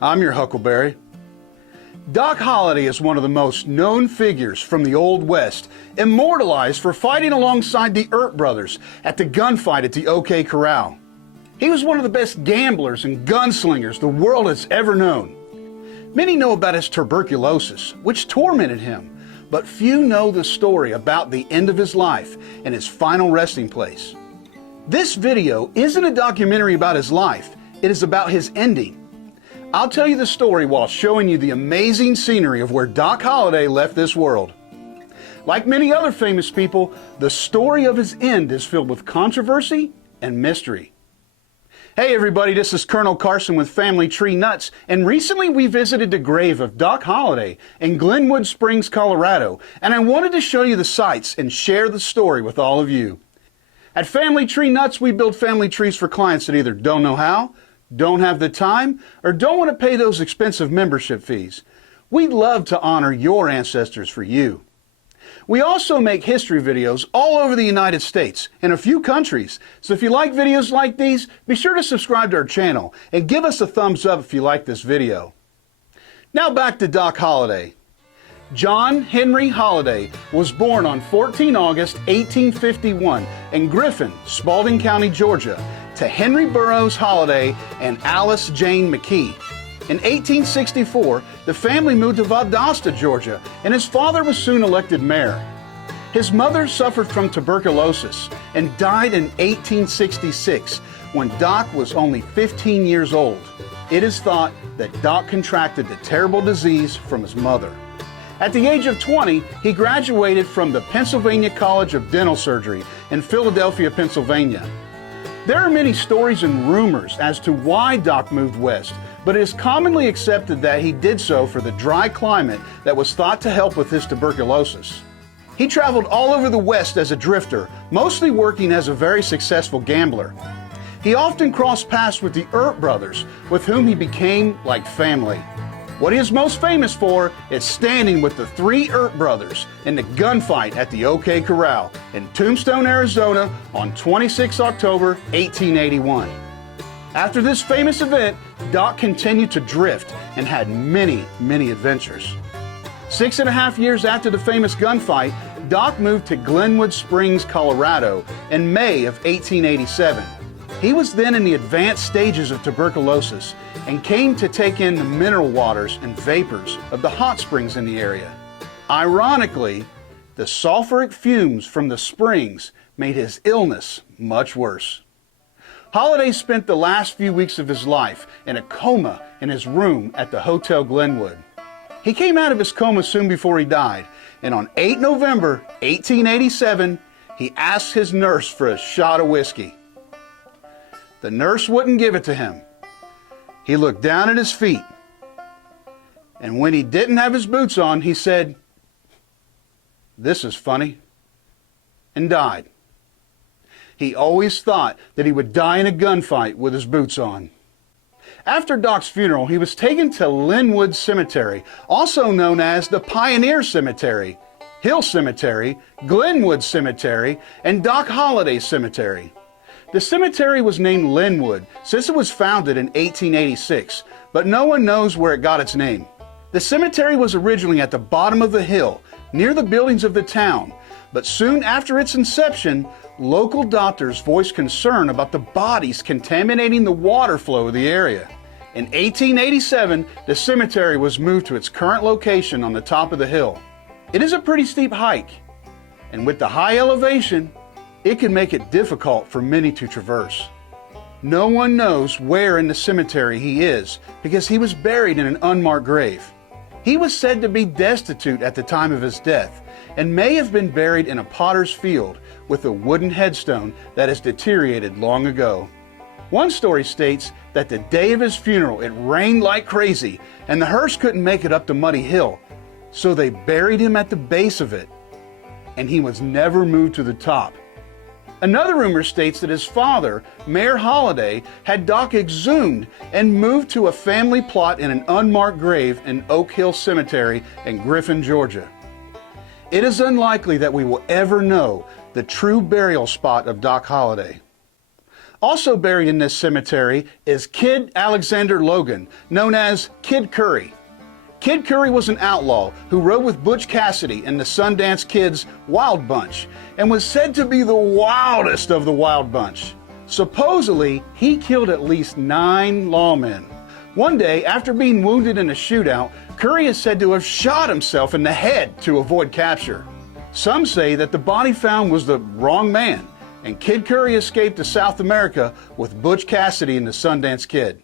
I'm your huckleberry. Doc Holliday is one of the most known figures from the Old West, immortalized for fighting alongside the Earp brothers at the gunfight at the OK Corral. He was one of the best gamblers and gunslingers the world has ever known. Many know about his tuberculosis, which tormented him, but few know the story about the end of his life and his final resting place. This video isn't a documentary about his life, it is about his ending. I'll tell you the story while showing you the amazing scenery of where Doc Holliday left this world. Like many other famous people, the story of his end is filled with controversy and mystery. Hey everybody, this is Colonel Carson with Family Tree Nuts, and recently we visited the grave of Doc Holliday in Glenwood Springs, Colorado, and I wanted to show you the sights and share the story with all of you. At Family Tree Nuts, we build family trees for clients that either don't know how, don't have the time, or don't want to pay those expensive membership fees. We'd love to honor your ancestors for you. We also make history videos all over the United States and a few countries. So if you like videos like these, be sure to subscribe to our channel and give us a thumbs up if you like this video. Now back to Doc Holliday. John Henry Holliday was born on 14 August 1851 in Griffin, Spaulding County, Georgia, to Henry Burroughs Holliday and Alice Jane McKey. In 1864, the family moved to Valdosta, Georgia, and his father was soon elected mayor. His mother suffered from tuberculosis and died in 1866 when Doc was only 15 years old. It is thought that Doc contracted the terrible disease from his mother. At the age of 20, he graduated from the Pennsylvania College of Dental Surgery in Philadelphia, Pennsylvania. There are many stories and rumors as to why Doc moved west, but it is commonly accepted that he did so for the dry climate that was thought to help with his tuberculosis. He traveled all over the West as a drifter, mostly working as a very successful gambler. He often crossed paths with the Earp brothers, with whom he became like family. What he is most famous for is standing with the three Earp brothers in the gunfight at the OK Corral in Tombstone, Arizona on 26 October 1881. After this famous event, Doc continued to drift and had many adventures. 6.5 years after the famous gunfight, Doc moved to Glenwood Springs, Colorado in May of 1887. He was then in the advanced stages of tuberculosis and came to take in the mineral waters and vapors of the hot springs in the area. Ironically, the sulfuric fumes from the springs made his illness much worse. Holliday spent the last few weeks of his life in a coma in his room at the Hotel Glennwood. He came out of his coma soon before he died, and on 8 November 1887, he asked his nurse for a shot of whiskey. The nurse wouldn't give it to him. He looked down at his feet, and when he didn't have his boots on, he said, "This is funny," and died. He always thought that he would die in a gunfight with his boots on. After Doc's funeral, he was taken to Lynnwood Cemetery, also known as the Pioneer Cemetery, Hill Cemetery, Glenwood Cemetery, and Doc Holliday Cemetery. The cemetery was named Lynnwood since it was founded in 1886, but no one knows where it got its name. The cemetery was originally at the bottom of the hill, near the buildings of the town, but soon after its inception, local doctors voiced concern about the bodies contaminating the water flow of the area. In 1887, the cemetery was moved to its current location on the top of the hill. It is a pretty steep hike, and with the high elevation, it can make it difficult for many to traverse. No one knows where in the cemetery he is because he was buried in an unmarked grave. He was said to be destitute at the time of his death and may have been buried in a potter's field with a wooden headstone that has deteriorated long ago. One story states that the day of his funeral it rained like crazy and the hearse couldn't make it up the muddy hill, so they buried him at the base of it, and he was never moved to the top. Another rumor states that his father, Mayor Holliday, had Doc exhumed and moved to a family plot in an unmarked grave in Oak Hill Cemetery in Griffin, Georgia. It is unlikely that we will ever know the true burial spot of Doc Holliday. Also buried in this cemetery is Kid Alexander Logan, known as Kid Curry. Kid Curry was an outlaw who rode with Butch Cassidy and the Sundance Kid's Wild Bunch and was said to be the wildest of the Wild Bunch. Supposedly, he killed at least 9 lawmen. One day, after being wounded in a shootout, Curry is said to have shot himself in the head to avoid capture. Some say that the body found was the wrong man, and Kid Curry escaped to South America with Butch Cassidy and the Sundance Kid.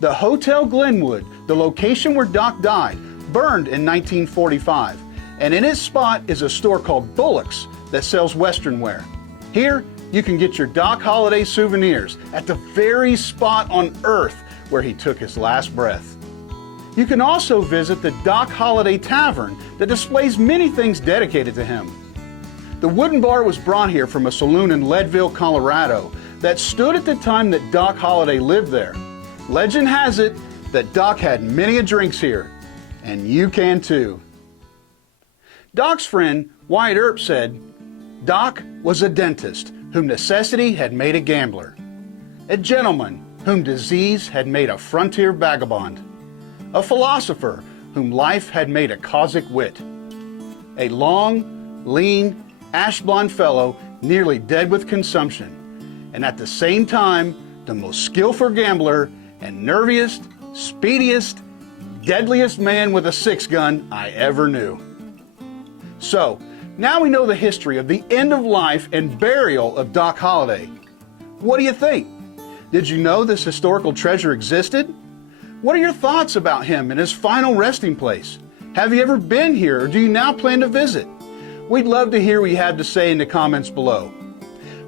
The Hotel Glennwood, the location where Doc died, burned in 1945, and in its spot is a store called Bullock's that sells Western wear. Here, you can get your Doc Holliday souvenirs at the very spot on Earth where he took his last breath. You can also visit the Doc Holliday Tavern that displays many things dedicated to him. The wooden bar was brought here from a saloon in Leadville, Colorado that stood at the time that Doc Holliday lived there. Legend has it that Doc had many a drinks here, and you can too. Doc's friend, Wyatt Earp, said, Doc was a dentist whom necessity had made a gambler, a gentleman whom disease had made a frontier vagabond, a philosopher whom life had made a Cossack wit, a long, lean, ash-blond fellow nearly dead with consumption, and at the same time the most skillful gambler and nerviest, speediest, deadliest man with a 6-gun I ever knew. So, now we know the history of the end of life and burial of Doc Holliday. What do you think? Did you know this historical treasure existed? What are your thoughts about him and his final resting place? Have you ever been here, or do you now plan to visit? We'd love to hear what you have to say in the comments below.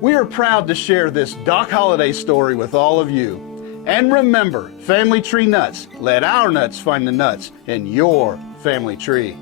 We are proud to share this Doc Holliday story with all of you. And remember, family tree nuts, let our nuts find the nuts in your family tree.